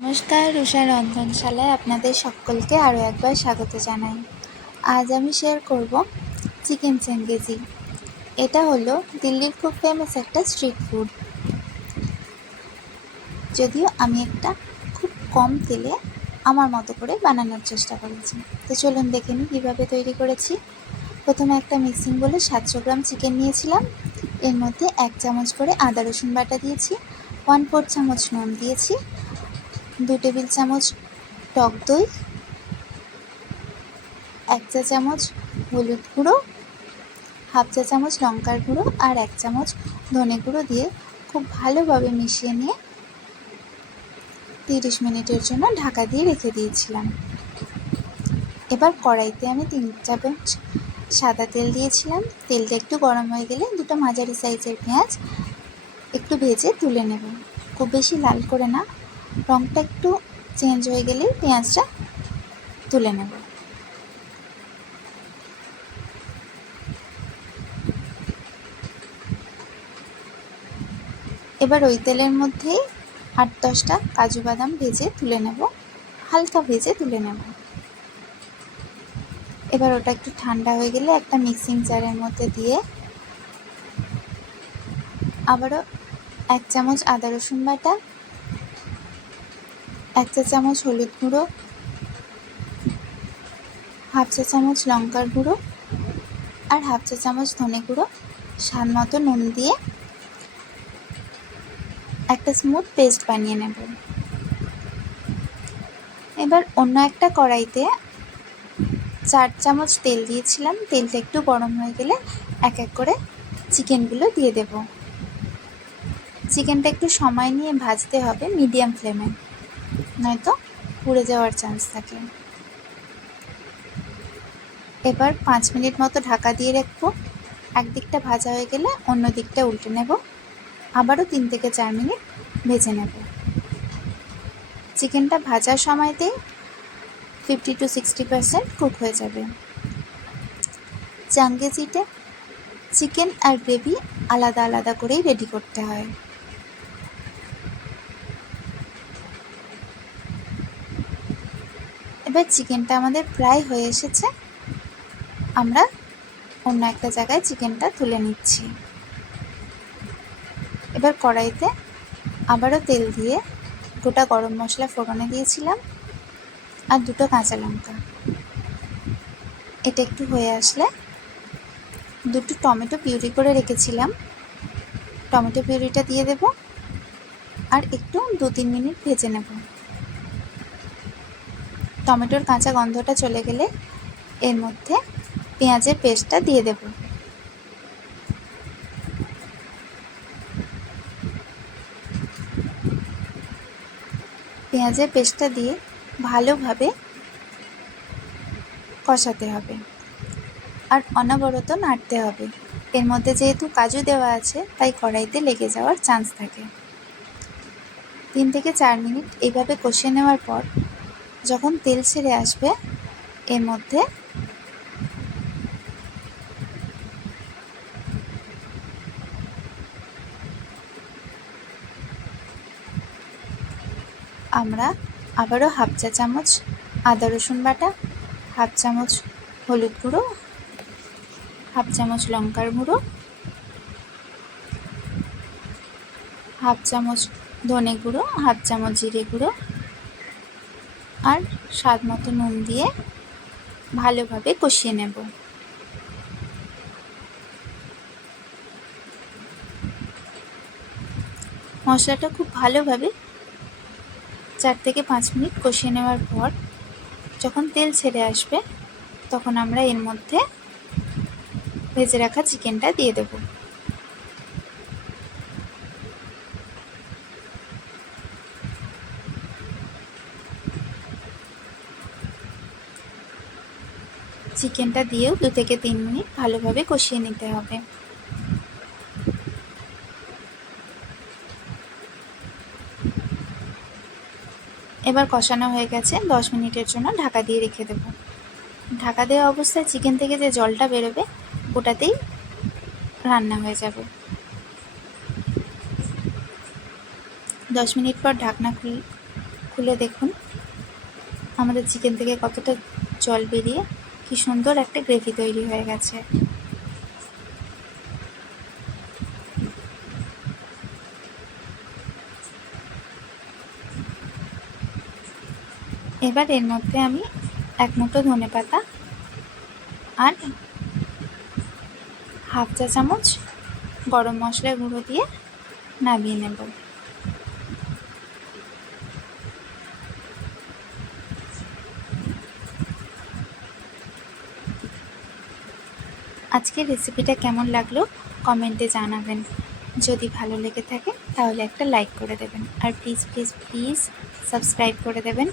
নমস্কার, রুষা রন্ধনশালায় আপনাদের সকলকে আরও একবার স্বাগত জানাই। আজ আমি শেয়ার করব চিকেন চেঙ্গেজি। এটা হলো দিল্লির খুব ফেমাস একটা স্ট্রিট ফুড। যদিও আমি একটা খুব কম তেলে আমার মতো করে বানানোর চেষ্টা করেছি। তো চলুন দেখে নিই কীভাবে তৈরি করেছি। প্রথমে একটা মিক্সিং বলে 700 গ্রাম চিকেন নিয়েছিলাম। এর মধ্যে 1 চামচ করে আদা রসুন বাটা দিয়েছি, 1/4 চামচ নুন দিয়েছি, 2 টেবিল চামচ টক দই, 1 চা চামচ হলুদ গুঁড়ো, হাফ চা চামচ লঙ্কার গুঁড়ো আর 1 চামচ ধনে গুঁড়ো দিয়ে খুব ভালোভাবে মিশিয়ে নিয়ে 30 মিনিটের জন্য ঢাকা দিয়ে রেখে দিয়েছিলাম। এবার কড়াইতে আমি 3 চামচ সাদা তেল দিয়েছিলাম। তেলটা একটু গরম হয়ে গেলে দুটো মাঝারি সাইজের পেঁয়াজ একটু ভেজে তুলে নেব। খুব বেশি লাল করে না, রঙটা একটু চেঞ্জ হয়ে গেলেই পেঁয়াজটা তুলে নেব। এবার ওই তেলের মধ্যেই 8-10টা কাজু বাদাম ভেজে তুলে নেব, হালকা ভেজে তুলে নেব। এবার ওটা একটু ঠান্ডা হয়ে গেলে একটা মিক্সিং জারের মধ্যে দিয়ে আবারও 1 চামচ আদা রসুন বাটা, 1 চা চামচ হলুদ গুঁড়ো, হাফ চা চামচ লঙ্কার গুঁড়ো আর হাফ চা চামচ ধনে গুঁড়ো, স্বাদ মতো নুন দিয়ে একটা স্মুথ পেস্ট বানিয়ে নেব। এবার অন্য একটা কড়াইতে 4 চামচ তেল দিয়েছিলাম। তেলটা একটু গরম হয়ে গেলে এক এক করে চিকেনগুলো দিয়ে দেব। চিকেনটা একটু সময় নিয়ে ভাজতে হবে মিডিয়াম ফ্লেমে, নয়তো পুড়ে যাওয়ার চান্স থাকে। এবার 5 মিনিট মতো ঢাকা দিয়ে রাখবো। একদিকটা ভাজা হয়ে গেলে অন্য দিকটা উল্টে নেব, আবারও 3 থেকে 4 মিনিট ভেজে নেব। চিকেনটা ভাজার সময়তেই 50 to 60% কুক হয়ে যাবে। চেঙ্গেজিতে চিকেন আর গ্রেভি আলাদা আলাদা করেই রেডি করতে হয়। এবার চিকেনটা আমাদের প্রায় হয়ে এসেছে। আমরা অন্য একটা জায়গায় চিকেনটা তুলে নিচ্ছি। এবার কড়াইতে আবারও তেল দিয়ে গোটা গরম মশলা ফোড়নে দিয়েছিলাম আর 2টো কাঁচা লঙ্কা। এটা একটু হয়ে আসলে 2টো টমেটো পিউরি করে রেখেছিলাম, টমেটো পিউরিটা দিয়ে দেব আর একটু 2-3 মিনিট ভেজে নেব। টমেটোর কাঁচা গন্ধটা চলে গেলে এর মধ্যে পেঁয়াজের পেস্টটা দিয়ে দেব। পেঁয়াজের পেস্টটা দিয়ে ভালোভাবে কষাতে হবে আর অনবরত নাড়তে হবে। এর মধ্যে যেহেতু কাজু দেওয়া আছে তাই কড়াইতে লেগে যাওয়ার চান্স থাকে। 3 থেকে 4 মিনিট এইভাবে কষিয়ে নেওয়ার পর যখন তেল ছেড়ে আসবে এর মধ্যে আমরা আবারও হাফ চা চামচ আদা রসুন বাটা, হাফ চামচ হলুদ গুঁড়ো, হাফ চামচ লঙ্কার গুঁড়ো, হাফ চামচ ধনে গুঁড়ো, হাফ চামচ জিরে গুঁড়ো আর স্বাদ মতো নুন দিয়ে ভালোভাবে কষিয়ে নেব। মশলাটা খুব ভালোভাবে 4 থেকে 5 মিনিট কষিয়ে নেওয়ার পর যখন তেল ছেড়ে আসবে তখন আমরা এর মধ্যে ভেজে রাখা চিকেনটা দিয়ে দেব। চিকেনটা দিয়েও 2 থেকে 3 মিনিট ভালোভাবে কষিয়ে নিতে হবে। এবার কষানো হয়ে গেছে, 10 মিনিটের জন্য ঢাকা দিয়ে রেখে দেব। ঢাকা দেওয়া অবস্থায় চিকেন থেকে যে জলটা বেরোবে ওটাতেই রান্না হয়ে যাবে। 10 মিনিট পর ঢাকনা খুলে দেখুন আমাদের চিকেন থেকে কতটা জল বেরিয়ে কি সুন্দর একটা গ্রেভি তৈরি হয়ে গেছে। এবার এর মধ্যে আমি 1 মুঠো ধনেপাতা আর হাফ চা চামচ গরম মশলার গুঁড়ো দিয়ে নামিয়ে নেব। আজকের রেসিপিটা কেমন লাগলো কমেন্টে জানাবেন। যদি ভালো লেগে থাকে তাহলে একটা লাইক করে দেবেন, আর প্লিজ প্লিজ প্লিজ সাবস্ক্রাইব করে দেবেন।